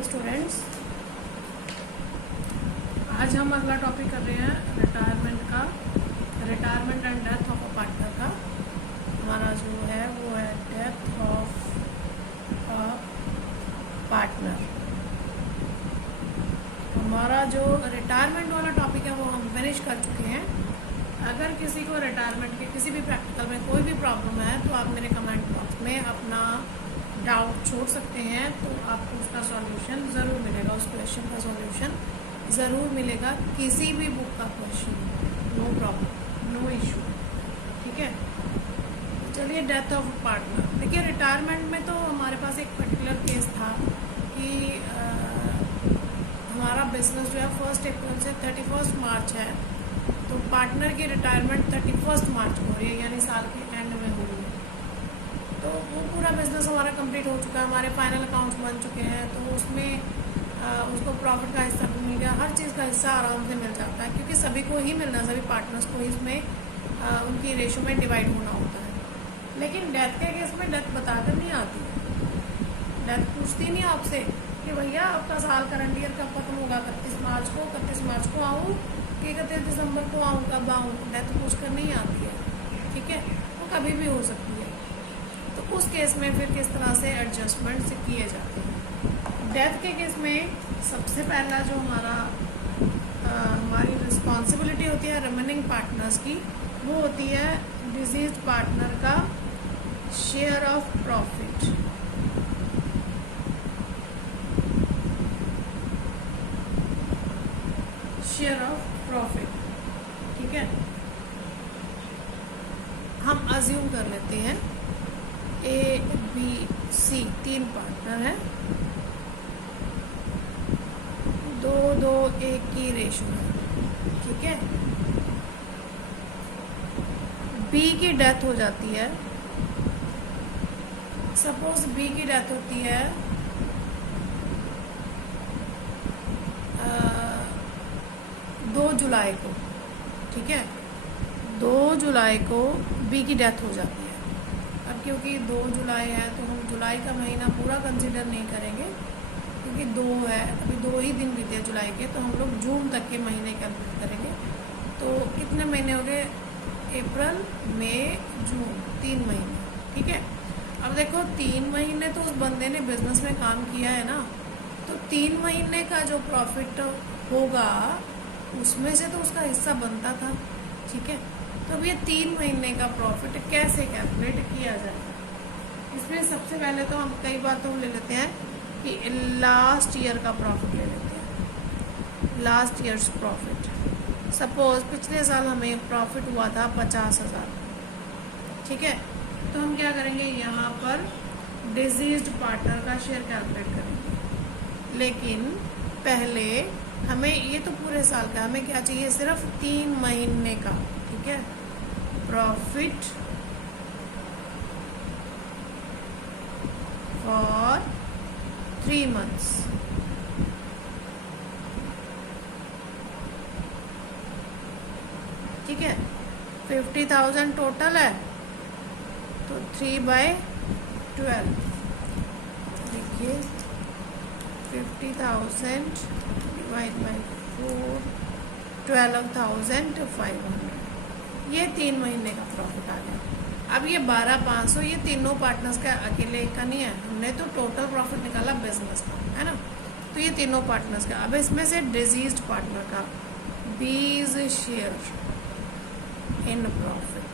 Morning students. आज हम अगला टॉपिक कर रहे हैं retirement and death of a partner का। हमारा जो है वो है डेथ ऑफ अ पार्टनर। हमारा जो रिटायरमेंट वाला टॉपिक है वो हम फिनिश कर चुके हैं। अगर किसी को रिटायरमेंट के किसी भी प्रैक्टिकल में कोई भी प्रॉब्लम है तो आप मेरे कमेंट बॉक्स में अपना डाउट छोड़ सकते हैं, तो आपको उसका सॉल्यूशन ज़रूर मिलेगा, उस क्वेश्चन का सॉल्यूशन ज़रूर मिलेगा। किसी भी बुक का question, no problem, no issue, ठीक है। चलिए, डेथ ऑफ पार्टनर। देखिए, रिटायरमेंट में तो हमारे पास एक पर्टिकुलर केस था कि हमारा बिजनेस जो है 1 अप्रैल से 31 मार्च है, तो पार्टनर की रिटायरमेंट 31 मार्च को हो रही है, यानी साल के एंड में हो रही है। तो वो पूरा बिजनेस हमारा कंप्लीट हो चुका है, हमारे फाइनल अकाउंट्स बन चुके हैं, तो उसमें उसको प्रॉफिट का हिस्सा भी मिल गया, हर चीज़ का हिस्सा आराम से मिल जाता है, क्योंकि सभी को ही मिलना, सभी पार्टनर्स को ही इसमें उनकी रेशो में डिवाइड होना होता है। लेकिन डेथ के केस में डेथ बताकर नहीं आती है। डेथ पूछती नहीं आपसे कि भैया आपका साल करंट ईयर कब खत्म होगा, 31 मार्च को आऊँ कि 31 दिसंबर को आऊँ, कब आऊँ। डेथ पूछ कर नहीं आती है, ठीक है। वो कभी भी हो सकती है। तो उस केस में फिर किस तरह से एडजस्टमेंट से किए जाते हैं। डेथ के केस में सबसे पहला जो हमारी रिस्पॉन्सिबिलिटी होती है रिमेनिंग पार्टनर्स की, वो होती है डिजीज्ड पार्टनर का share of profit. Share of profit, ठीक है। हम अज्यूम कर लेते हैं ए बी सी 3 पार्टनर हैं, 2-2-1 की रेशो है, ठीक है। बी की डेथ हो जाती है, सपोज बी की डेथ होती है 2 जुलाई को, ठीक है। 2 जुलाई को बी की डेथ हो जाती है। अब क्योंकि 2 जुलाई है तो हम जुलाई का महीना पूरा कंसिडर नहीं करेंगे, क्योंकि 2 है, अभी 2 ही दिन बीते जुलाई के, तो हम लोग जून तक के महीने कैलकुलेट करेंगे। तो कितने महीने हो गए? अप्रैल, मई, जून, 3 महीने, ठीक है। अब देखो, 3 महीने तो उस बंदे ने बिजनेस में काम किया है ना, तो 3 महीने का जो प्रॉफिट होगा उसमें से तो उसका हिस्सा बनता था, ठीक है। तो अब ये 3 महीने का प्रॉफिट कैसे कैलकुलेट किया जाएगा? इसमें सबसे पहले तो हम कई बार तो ले लेते हैं कि लास्ट ईयर का प्रॉफिट ले लेते हैं, लास्ट ईयर्स प्रॉफिट। सपोज पिछले साल हमें प्रॉफिट हुआ था 50,000, ठीक है। तो हम क्या करेंगे, यहाँ पर डिजीज्ड पार्टनर का शेयर कैलकुलेट करेंगे। लेकिन पहले हमें, ये तो पूरे साल का, हमें क्या चाहिए? सिर्फ 3 महीने का, ठीक है, प्रॉफिट फॉर 3 months, ठीक है। 50,000 टोटल है, तो 3/12, देखिए 50,000 डिवाइड बाई 4, 12,500, ये 3 महीने का प्रॉफिट आ गया। अब ये 12,500 ये तीनों पार्टनर्स का अकेले का नहीं है, हमने तो टोटल प्रॉफिट निकाला बिजनेस का, है ना। तो ये तीनों पार्टनर्स का। अब इसमें से डिजीज्ड पार्टनर का बीज शेयर इन प्रॉफिट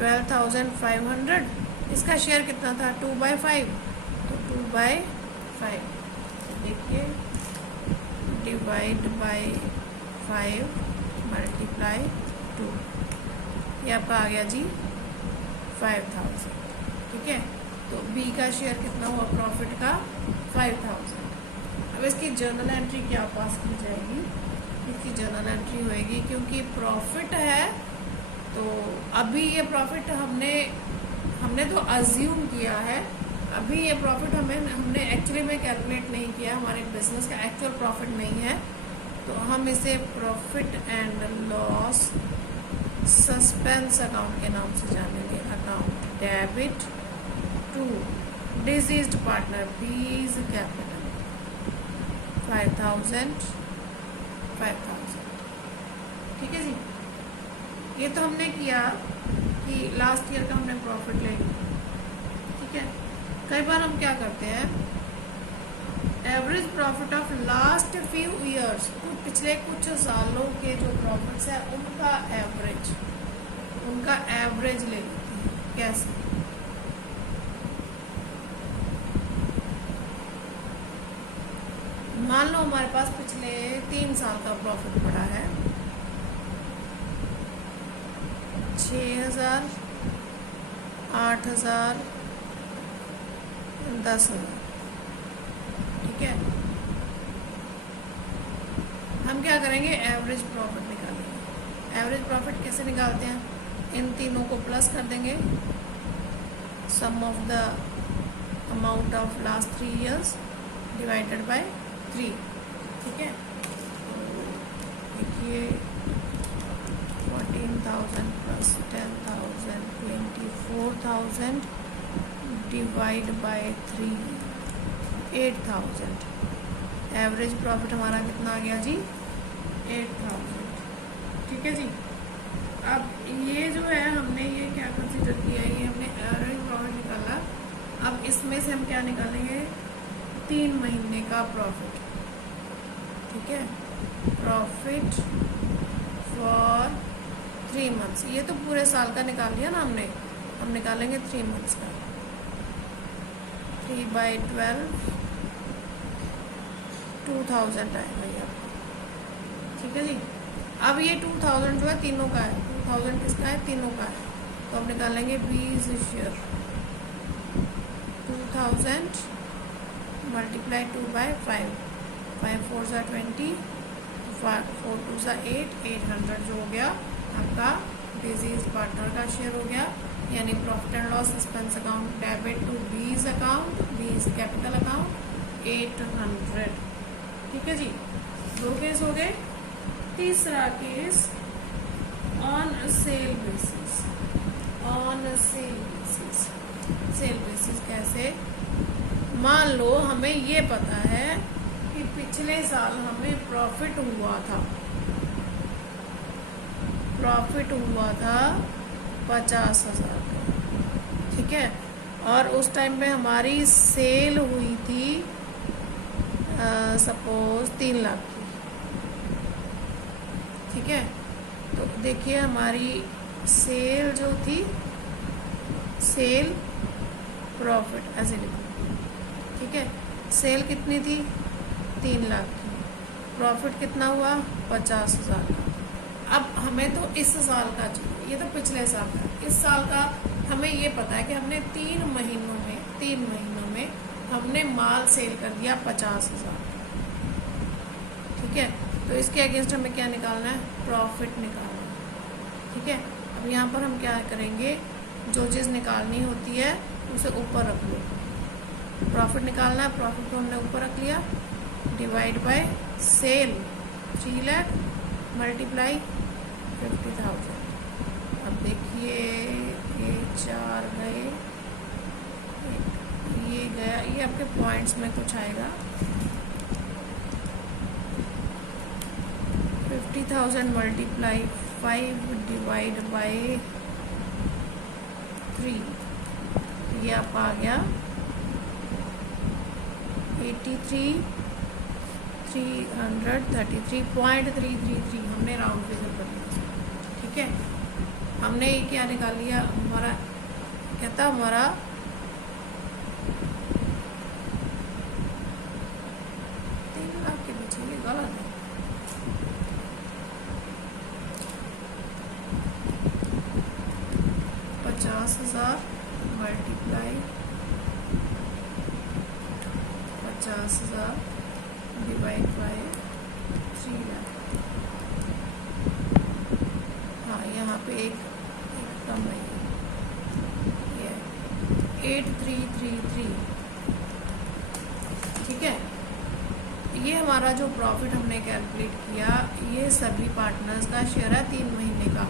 12,500, इसका शेयर कितना था? 2/5, तो 2/5, देखिए डिवाइड बाई 5 मल्टीप्लाई 2, ये आपका आ गया जी 5,000, ठीक है। तो बी का शेयर कितना हुआ प्रॉफिट का? 5,000। अब इसकी जर्नल एंट्री क्या पास की जाएगी? इसकी जर्नल एंट्री होएगी, क्योंकि प्रॉफिट है तो अभी ये प्रॉफिट हमने तो अज्यूम किया है, अभी ये प्रॉफिट हमने एक्चुअली में कैलकुलेट नहीं किया, हमारे बिजनेस का एक्चुअल प्रॉफिट नहीं है, तो हम इसे profit and loss suspense account के नाम से जानेंगे। Account debit to deceased partner B's capital 5,000 5,000। ठीक है जी, ये तो हमने किया कि लास्ट ईयर का हमने प्रॉफिट ले लिया। ठीक है, कई बार हम क्या करते हैं, average profit of last few years, पिछले कुछ सालों के जो प्रॉफिट्स है उनका एवरेज ले लेते हैं। कैसे? मान लो हमारे पास पिछले 3 साल का प्रॉफिट पड़ा है 6,000, 8,000, 10,000। ठीक है, हम क्या करेंगे, एवरेज प्रॉफिट निकालेंगे। एवरेज प्रॉफिट कैसे निकालते हैं, इन तीनों को प्लस कर देंगे, sum of the amount of last 3 years divided by 3। ठीक है, देखिए 14,000 plus 10,000 24,000 divide by 3 8,000। Average profit हमारा कितना आ गया जी, 8,000। ठीक है जी, अब ये जो है हमने ये क्या कंसीडर किया है, ये हमने एवरेज प्रॉफिट निकाला। अब इसमें से हम क्या निकालेंगे, 3 महीने का प्रॉफिट। ठीक है, प्रॉफिट फॉर 3 मंथ्स, ये तो पूरे साल का निकाल लिया ना हमने, हम निकालेंगे 3 मंथ्स का। 3/12 2,000 आएगा ये आपको। ठीक है जी, अब ये 2,000 जो है तीनों का है, 2,000 किसका है, तीनों का है, तो हम निकालेंगे 20 शेयर। 2,000 मल्टीप्लाई 2/5, 5 4 सा 20, 4 2 सा 8, 800 जो हो गया आपका डिजीज पार्टनर का शेयर हो गया। यानी profit and loss expense account debit to B's account, B's capital account 800। ठीक है जी, 2 केस हो गए। तीसरा case on sale basis. On sale basis, sale basis कैसे, मान लो हमें ये पता है कि पिछले साल हमें प्रॉफिट हुआ था 50,000 का। ठीक है, और उस टाइम पे हमारी सेल हुई थी सपोज 3 लाख की। ठीक है, तो देखिए हमारी सेल जो थी, सेल प्रॉफिट ऐसे लिखो। ठीक है, सेल कितनी थी, 3 लाख की, प्रॉफिट कितना हुआ 50,000 का। अब हमें तो इस साल का चाहिए, ये तो पिछले साल का, इस साल का हमें ये पता है कि हमने 3 महीनों में हमने माल सेल कर दिया 50,000। ठीक है, तो इसके अगेंस्ट हमें क्या निकालना है, प्रॉफिट निकालना है। ठीक है, अब यहाँ पर हम क्या करेंगे, जो चीज़ निकालनी होती है उसे ऊपर रख लो। प्रॉफिट निकालना है, प्रॉफिट को हमने ऊपर रख लिया, divide by sale 3 lakh multiply 50,000। अब देखिए ये 4 गए, ये गया, ये आपके पॉइंट्स में कुछ आएगा। 50,000 मल्टीप्लाई 5 डिवाइड बाय 3, ये आप आ गया 83,333.333। हमने राउंड फिगर कर लिया। ठीक है, हमने ये क्या निकाल लिया, हमारा कहता हमारा 3 लाख के पीछे, ये गलत है। $50,000 मल्टीप्लाई 50,000 डिवाइड बाय 3 लाख। हाँ, यहाँ पे एक कम है, ये 8333। ठीक है, ये हमारा जो प्रॉफिट हमने कैलकुलेट किया, ये सभी पार्टनर्स का शेयर है 3 महीने का।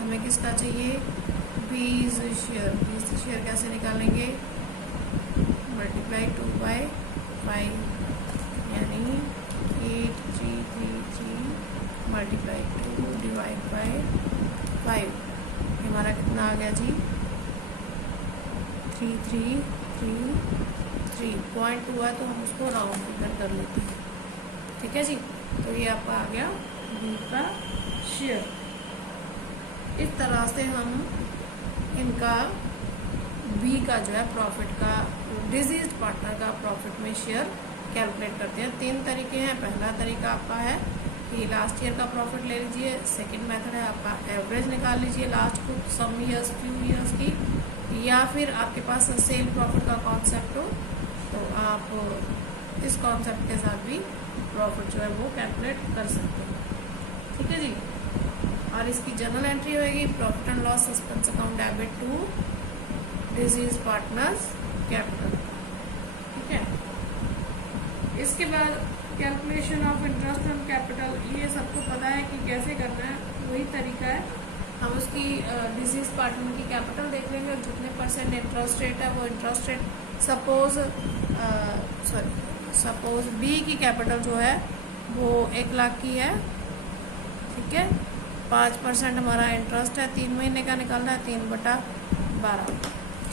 हमें किसका चाहिए, 20 शेयर। 20 शेयर कैसे निकालेंगे, मल्टीप्लाई 2/5 यानी 8333 मल्टीप्लाई 2 डिवाइड बाई 5 हमारा कितना आ गया जी 3333 0.2 है तो हम उसको राउंड फिगर कर लेते हैं। ठीक है जी, तो ये आपका आ गया बी का शेयर। इस तरह से हम इनका बी का जो है प्रॉफिट का डिजीज पार्टनर का प्रॉफिट में शेयर कैलकुलेट करते हैं। 3 तरीके हैं। पहला तरीका आपका है कि लास्ट ईयर का प्रॉफिट ले लीजिए। सेकंड मेथड है आपका एवरेज निकाल लीजिए लास्ट को सम ईयर्स फ्यू ईयर्स की, या फिर आपके पास सेल प्रॉफिट का कॉन्सेप्ट हो तो आप इस कॉन्सेप्ट के साथ भी प्रॉफिट जो है वो कैलकुलेट कर सकते हैं। ठीक है जी, और इसकी जर्नल एंट्री होगी profit and loss suspense account debit to deceased partner's capital. ठीक है, इसके बाद calculation of interest on capital, ये सबको पता है कि कैसे करना है, वही तरीका है। हम उसकी डिजीज पार्टनर की कैपिटल देख लेंगे और जितने % इंटरेस्ट रेट है वो इंटरेस्ट रेट सपोज बी की कैपिटल जो है वो 1 लाख की है। ठीक है, 5% हमारा इंटरेस्ट है, 3 महीने का निकालना है 3/12।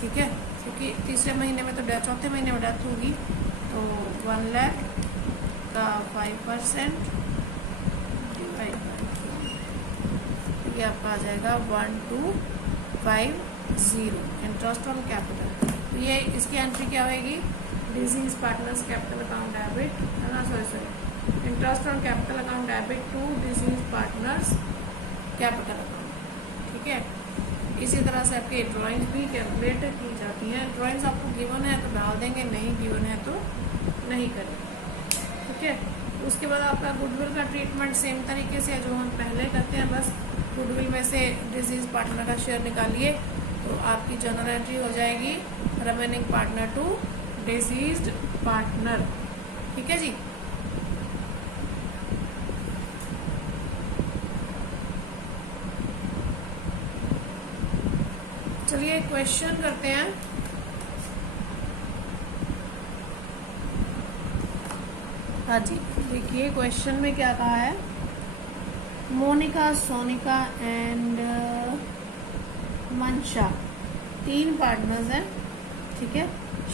ठीक है, क्योंकि तीसरे महीने में तो चौथे महीने में डेथ होगी तो 1 लाख का 5% डिवाइड बाई, ये आपका आ जाएगा 1250 इंटरेस्ट ऑन कैपिटल। तो ये इसकी एंट्री क्या होगी deceased partner's capital account debit interest on capital account debit to deceased partner's capital account. ठीक है, इसी तरह से आपके ड्राइंग्स भी कैलकुलेट की जाती हैं। ड्राइंग्स आपको गिवन है तो डाल देंगे, नहीं गिवन है तो नहीं करेंगे। ठीक है, उसके बाद आपका गुडविल का ट्रीटमेंट सेम तरीके से जो हम पहले करते हैं, बस गुडविल में से डिजीज पार्टनर का शेयर निकालिए तो आपकी जर्नल एंट्री हो जाएगी remaining partner to deceased partner. ठीक है जी, चलिए क्वेश्चन करते हैं। हाँ जी, देखिए क्वेश्चन में क्या कहा है। मोनिका, सोनिका एंड मंशा 3 पार्टनर्स हैं। ठीक है,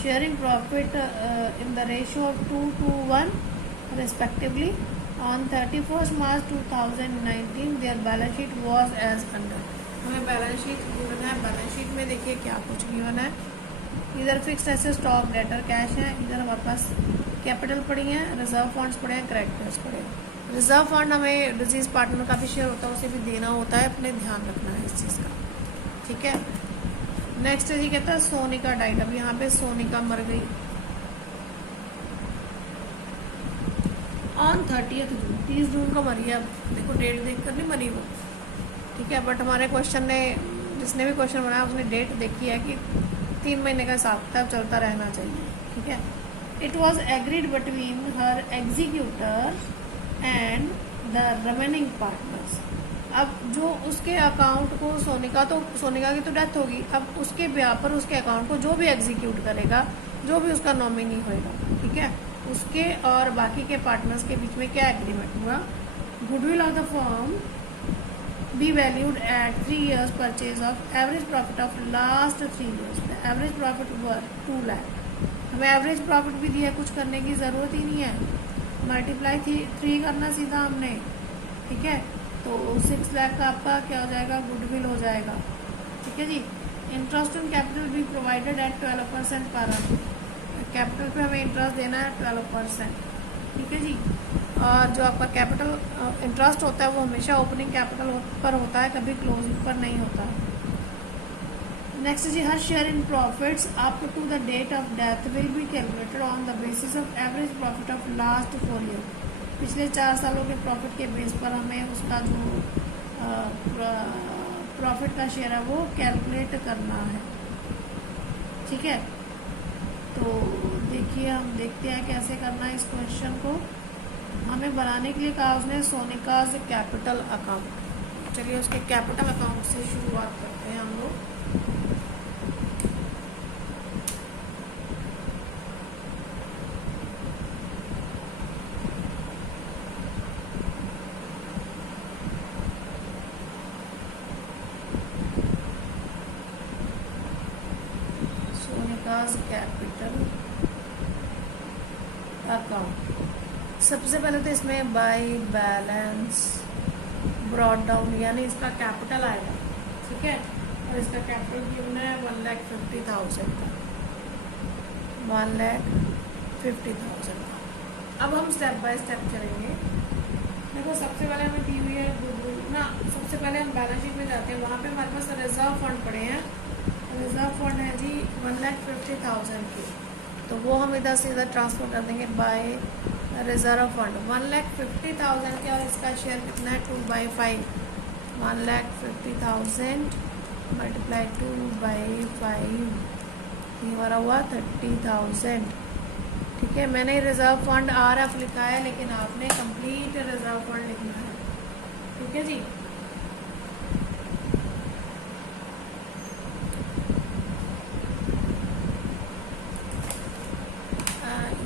sharing profit in the ratio of 2 to 1 respectively on 31 March 2019 their balance sheet was as under. हमें बैलेंस शीट गिवन है। बैलेंस शीट में देखिए क्या कुछ गिवन है। इधर fixed asset, stock, debtor, cash है। इधर हमारे पास कैपिटल पड़ी है, रिजर्व फंड्स पड़े हैं, क्रेडिटर्स पड़े हैं। रिजर्व फंड हमें डिजीज पार्टनर का भी शेयर होता है, उसे भी देना होता है, अपने ध्यान रखना है इस चीज़ का। ठीक है, नेक्स्ट जी कहता है सोनिका डाइट। अब यहाँ पे सोनिका मर गई ऑन 30 जून, 30 जून को मरी है। अब देखो डेट देख कर नहीं मरी वो। ठीक है, बट हमारे क्वेश्चन ने, जिसने भी क्वेश्चन बनाया उसने डेट देखी है कि 3 महीने का हिसाब किताब चलता रहना चाहिए। ठीक है, it was agreed between her executor and the remaining partners. अब जो उसके अकाउंट को सोनिका की तो डेथ होगी, अब उसके ब्याह पर उसके अकाउंट को जो भी एग्जीक्यूट करेगा, जो भी उसका नॉमिनी होएगा, ठीक है, उसके और बाकी के पार्टनर्स के बीच में क्या एग्रीमेंट हुआ। Goodwill of the firm be valued at 3 years purchase of average profit of last 3 years। Average profit were 2 lakh. हमें एवरेज प्रॉफिट भी दिया, कुछ करने की ज़रूरत ही नहीं है, मल्टीप्लाई 3 करना सीधा हमने। ठीक है, तो 6 लाख का आपका क्या हो जाएगा, गुडविल हो जाएगा। ठीक है जी, इंटरेस्ट ऑन कैपिटल भी प्रोवाइडेड एट 12% पर annum। कैपिटल पे हमें इंटरेस्ट देना है 12%। ठीक है जी, और जो आपका कैपिटल इंटरेस्ट होता है वो हमेशा ओपनिंग कैपिटल पर होता है, कभी क्लोजिंग पर नहीं होता। नेक्स्ट जी, हर share in profits up to the date of death will be calculated on the basis of average profit of last 4 years। पिछले 4 सालों के प्रॉफिट के बेस पर हमें उसका जो प्रॉफिट का शेयर है वो कैलकुलेट करना है। ठीक है, तो देखिए हम देखते हैं कैसे करना है इस क्वेश्चन को। हमें बनाने के लिए कहा उसने सोनिकाज कैपिटल अकाउंट। चलिए उसके कैपिटल अकाउंट से शुरुआत करते हैं हम लोग। सबसे पहले तो इसमें बाय बैलेंस ब्रॉड डाउन यानी इसका कैपिटल आएगा, ठीक है, और इसका कैपिटल गिवन है 1,50,000 का, 1,50,000 का। अब हम स्टेप बाय स्टेप चलेंगे। देखो सबसे पहले हमें दी हुई है गुडविल ना, सबसे पहले हम बैलेंस शीट में जाते हैं, वहाँ पे हमारे पास रिजर्व फंड पड़े हैं। रिजर्व फंड है जी 1,50,000 की, तो वो हम इधर से इधर ट्रांसफर कर देंगे बाय रिजर्व फंड 1,50,000 के, और इसका शेयर कितना है 2/5, 1,50,000 मल्टीप्लाई 2/5, ये हमारा हुआ 30,000। ठीक है, मैंने रिजर्व फंड RF लिखा है, लेकिन आपने कंप्लीट रिजर्व फंड लिखना है। ठीक है जी,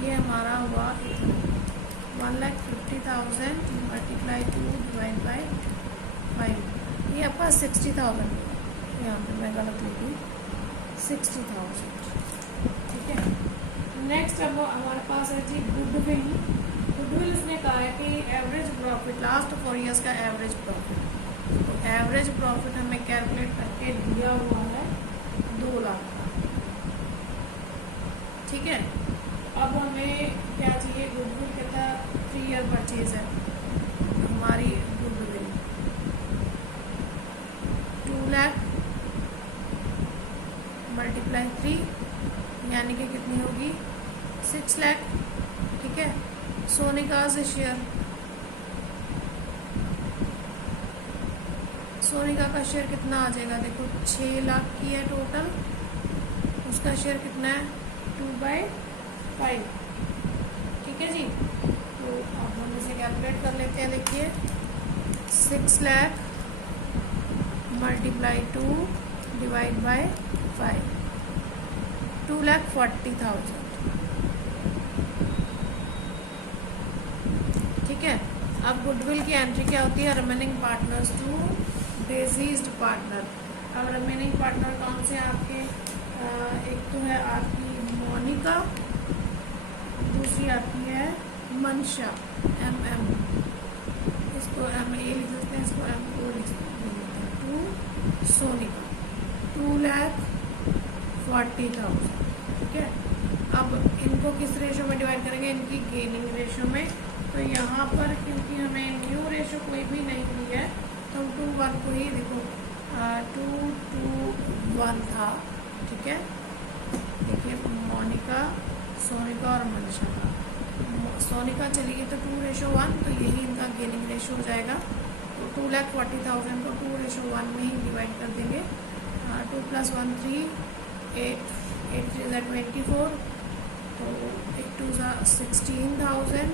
ये हमारा हुआ 1,50,000 मल्टीप्लाई 2/5, ये आपका 60,000, यहाँ पे मैं गलत लिखी 60,000। ठीक है, नेक्स्ट अब हमारे पास है जी गुडविल। गुडविल इसने कहा है कि एवरेज प्रॉफिट लास्ट 4 ईयर्स का एवरेज प्रॉफिट, तो एवरेज प्रॉफिट हमें कैलकुलेट करके दिया हुआ है 2 लाख का। ठीक है, अब हमें क्या चाहिए, गुडविल कहता है 3 ईयर परचेज है हमारी गुडविल 2 लाख मल्टीप्लाई 3 यानी कि कितनी होगी 6 लाख। ठीक है, सोनिका से शेयर, सोनिका का शेयर कितना आ जाएगा, देखो 6 लाख की है टोटल, उसका शेयर कितना है 2/5। ठीक है जी, तो अब हम इसे कैलकुलेट कर लेते हैं। देखिए 6 लाख मल्टीप्लाई 2 डिवाइड बाय 5, 2,40,000। ठीक है, अब गुडविल की एंट्री क्या होती है, remaining partners to deceased partner. अब रिमेनिंग पार्टनर कौन से आपके, एक तो है आपकी मोनिका, दूसरी आती है मनशा MM, इसको MA लिख सकते हैं, इसको MO लिख सकते हैं, टू सोनिका 2,40,000। ठीक है, अब इनको किस रेशो में डिवाइड करेंगे, इनकी गेनिंग रेशो में। तो यहाँ पर क्योंकि हमें न्यू रेशो कोई भी नहीं दी है, तो 2:1 को ही देखो 2:1 था। ठीक है, देखिए मोनिका, सोनिका और मनशा का, सोनिका चली गई तो 2:1, तो यही इनका गेनिंग रेशो हो जाएगा। तो 2,40,000 को 2:1 में ही डिवाइड कर देंगे। 2 + 1 3, 8 3 = 24, तो 8 2 16,000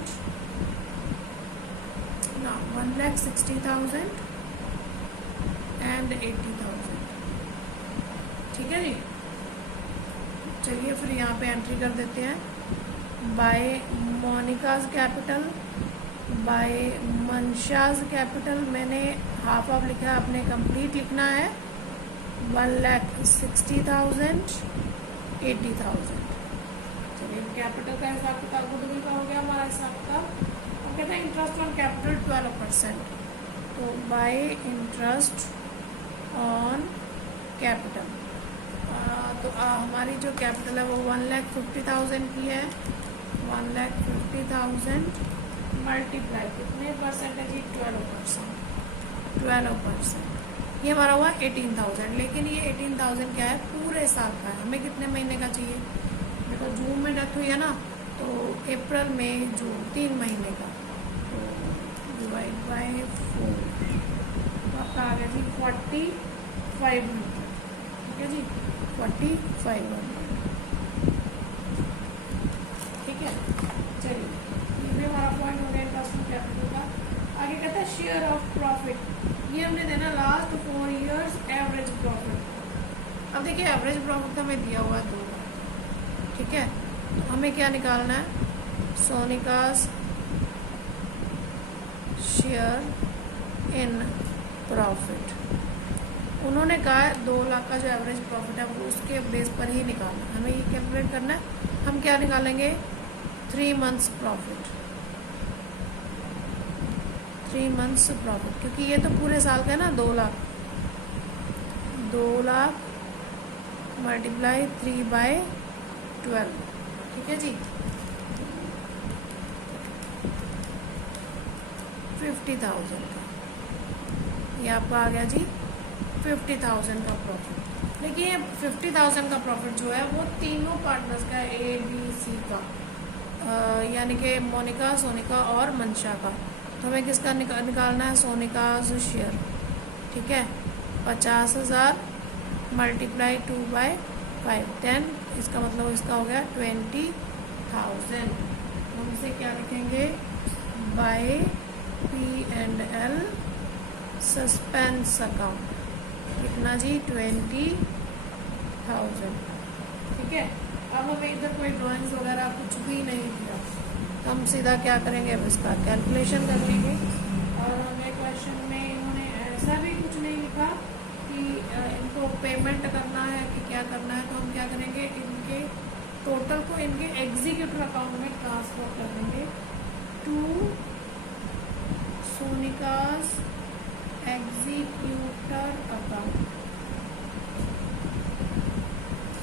ना 1,60,000 एंड 80,000। ठीक है जी, चलिए फिर यहाँ पे एंट्री कर देते हैं। By Monika's capital, by Mansha's capital मैंने हाफ ऑफ लिखा है, आपने कंप्लीट लिखना है 1,60,000 80,000। चलिए कैपिटल का हिसाब किताब गुडविल का हो गया हमारा हिसाब किताब। अब कहते हैं इंटरेस्ट ऑन कैपिटल 12%, तो बाय इंटरेस्ट ऑन कैपिटल, तो हमारी जो कैपिटल है वो 1,50,000 की है। 1,50,000 मल्टीप्लाई कितने परसेंट है जी 12%, 12%, ये हमारा हुआ 18,000। लेकिन ये 18,000 क्या है, पूरे साल का है, हमें कितने महीने का चाहिए, देखो जून में डेथ हुई है ना, तो अप्रैल मई जून 3 महीने का, तो डिवाइड बाय 4, तो आपका आ गया जी 4,500। ठीक है जी, 4,500। ठीक है, चलिए ये भी हमारा पॉइंट हो गया इंटरेस्ट ऑन कैपिटल का। आगे कहता है शेयर ऑफ प्रॉफिट, ये हमने देना लास्ट 4 ईयर्स एवरेज प्रॉफिट। अब देखिए एवरेज प्रॉफिट हमें दिया हुआ है 2 लाख। ठीक है, तो हमें क्या निकालना है, सोनिकाज शेयर इन प्रॉफिट। उन्होंने कहा है 2 लाख का जो एवरेज प्रॉफिट है वो उसके बेस पर ही निकालना है, हमें ये कैलकुलेट करना है। हम क्या निकालेंगे, 3 मंथ्स प्रॉफिट। 3 मंथ्स प्रॉफिट, क्योंकि ये तो पूरे साल का है ना, 2 लाख, 2 लाख मल्टीप्लाई 3/12, ठीक है जी, 50,000 का, ये आपका आ गया जी 50,000 का प्रॉफिट। देखिए 50,000 का प्रॉफिट जो है वो तीनों पार्टनर्स का, ए बी सी का, यानी कि मोनिका, सोनिका और मंशा का। तो हमें किसका निकालना है, सोनिका शेयर, ठीक है। 50,000 मल्टीप्लाई 2/5, 10, इसका मतलब इसका हो गया 20,000। हम इसे क्या लिखेंगे, बाय P&L सस्पेंस अकाउंट, कितना जी 20,000, ठीक है। अब हमें इधर कोई ड्राइंग्स वगैरह कुछ भी नहीं दिया, तो हम सीधा क्या करेंगे, अब इसका कैलकुलेशन कर लेंगे। और हमें क्वेश्चन में इन्होंने ऐसा भी कुछ नहीं लिखा कि इनको पेमेंट करना है कि क्या करना है, तो हम क्या करेंगे, इनके टोटल को इनके एग्जीक्यूटिव अकाउंट में ट्रांसफर कर देंगे टू सोनिकास एग्जीक्यूटर अकाउंट।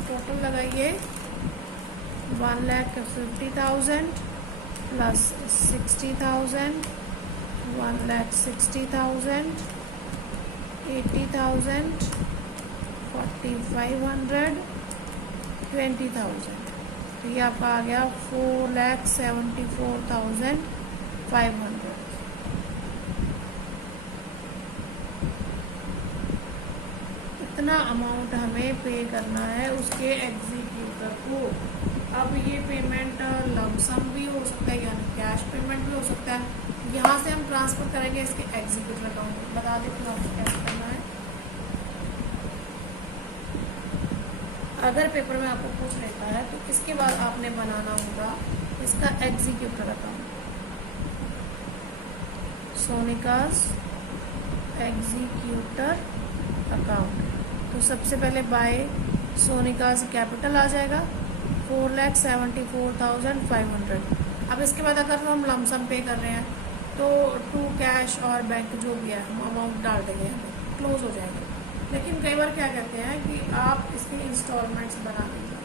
टोटल लगाइए 1,50,000 प्लस 60,000, 1,60,000, 80,000, 4,500, 20,000। तो ये आपका आ गया 4,74,500। इतना अमाउंट हमें पे करना है उसके एग्जीक्यूटर को। अब ये पेमेंट लमसम भी हो सकता है, यानी कैश पेमेंट भी हो सकता है। यहाँ से हम ट्रांसफर करेंगे इसके एग्जीक्यूटर अकाउंट में। बता देते हैं आपको कैसे करना है। अगर पेपर में आपको पूछ लेता है तो इसके बाद आपने बनाना होगा इसका एग्जीक्यूटर अकाउंट, सोनिकास एग्जीक्यूटर अकाउंट। तो सबसे पहले बाय सोनिकास कैपिटल आ जाएगा 4,74,500। अब इसके बाद अगर हम लमसम पे कर रहे हैं तो टू कैश और बैंक जो भी है हम अमाउंट डाल देंगे, क्लोज हो जाएगा। लेकिन कई बार क्या कहते हैं कि आप इसके इंस्टॉलमेंट्स बना दीजिए,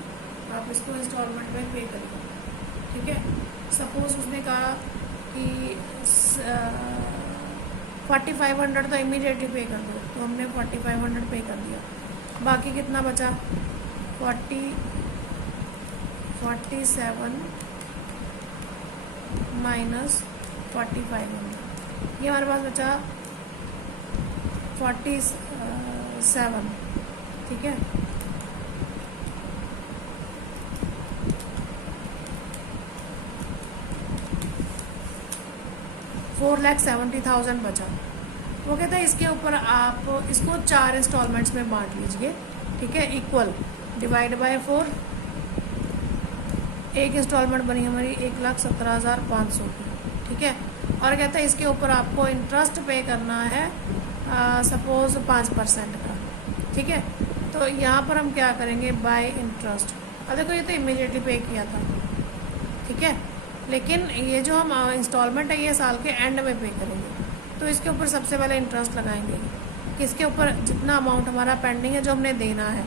आप इसको इंस्टॉलमेंट में पे करिए, ठीक है। सपोज उसने कहा कि 4,500 तो इमीडिएटली पे कर दो, तो हमने 4,500 पे कर दिया। बाकी कितना बचा, 47 माइनस 4,500, ये हमारे पास बचा 47, ठीक है। $4,70,000 बचा। वो कहता है इसके ऊपर आप इसको 4 इंस्टॉलमेंट्स में बांट लीजिए, ठीक है, इक्वल, डिवाइड बाय 4। एक इंस्टॉलमेंट बनी हमारी 1,17,500 की, ठीक है। और कहता है इसके ऊपर आपको इंटरेस्ट पे करना है सपोज 5% का, ठीक है। तो यहाँ पर हम क्या करेंगे, बाय इंटरेस्ट। अब देखो ये तो इमीडिएटली पे किया था, ठीक है, लेकिन ये जो हम इंस्टॉलमेंट है ये साल के एंड में पे करेंगे। तो इसके ऊपर सबसे पहले इंटरेस्ट लगाएंगे, किसके ऊपर, जितना अमाउंट हमारा पेंडिंग है जो हमने देना है।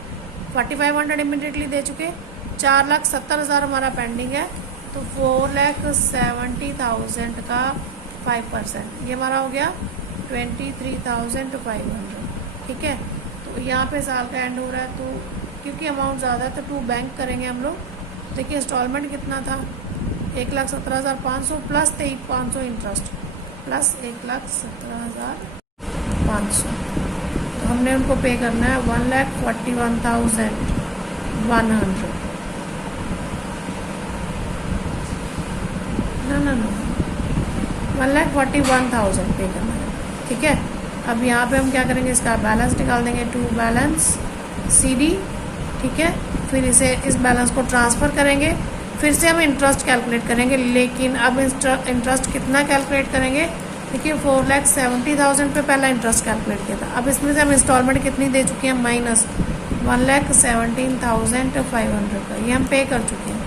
4,500 इमीडिएटली दे चुके, 4,70,000 हमारा पेंडिंग है, तो 4,70,000 का 5%, ये हमारा हो गया 23,500, ठीक है। तो यहाँ पे साल का एंड हो रहा है, तो क्योंकि अमाउंट ज़्यादा है तो 2 बैंक करेंगे हम लोग। देखिए इंस्टॉलमेंट कितना था, 1,17,500 प्लस 23,500 इंटरेस्ट, प्लस 1,17,500। तो हमने उनको पे करना है 1,41,100, ना 1,41,000 पे करना है, ठीक है। अब यहाँ पे हम क्या करेंगे, इसका बैलेंस निकाल देंगे, टू बैलेंस CD, ठीक है। फिर इसे इस बैलेंस को ट्रांसफ़र करेंगे, फिर से हम इंटरेस्ट कैलकुलेट करेंगे। लेकिन अब इंटरेस्ट कितना कैलकुलेट करेंगे, देखिए 4,70,000 पे पहला इंटरेस्ट कैलकुलेट किया था। अब इसमें से हम इंस्टॉलमेंट कितनी दे चुके हैं, माइनस 1,17,500 का, ये हम पे कर चुके हैं।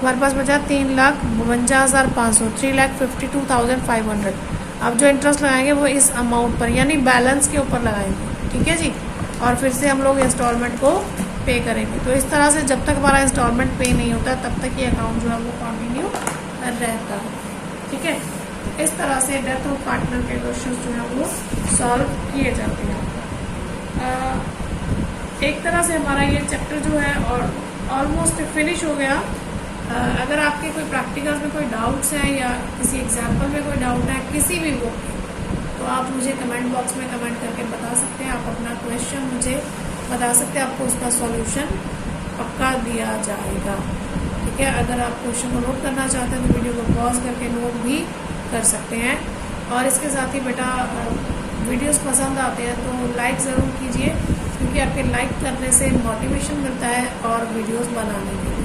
हमारे पास बचा 3,52,500, 3,52,500। अब जो इंटरेस्ट लगाएंगे वो इस अमाउंट पर यानी बैलेंस के ऊपर लगाएंगे, ठीक है जी। और फिर से हम लोग इंस्टॉलमेंट को पे करेंगे। तो इस तरह से जब तक हमारा इंस्टॉलमेंट पे नहीं होता तब तक ये अकाउंट जो है वो कंटिन्यू रहता है, ठीक है। इस तरह से डेथ ऑफ पार्टनर के क्वेश्चन जो है वो सॉल्व किए जाते हैं। एक तरह से हमारा ये चैप्टर जो है और ऑलमोस्ट फिनिश हो गया। अगर आपके कोई प्रैक्टिकल्स में कोई डाउट्स हैं या किसी एग्जाम्पल में कोई डाउट है किसी भी बुक में, तो आप मुझे कमेंट बॉक्स में कमेंट करके बता सकते हैं। आप अपना क्वेश्चन मुझे बता सकते हैं, आपको उसका सॉल्यूशन पक्का दिया जाएगा, ठीक है। अगर आप क्वेश्चन को नोट करना चाहते हैं तो वीडियो को पॉज करके नोट भी कर सकते हैं। और इसके साथ ही बेटा वीडियोस पसंद आते हैं तो लाइक ज़रूर कीजिए, क्योंकि आपके लाइक करने से मोटिवेशन मिलता है और वीडियोस बनाने के लिए।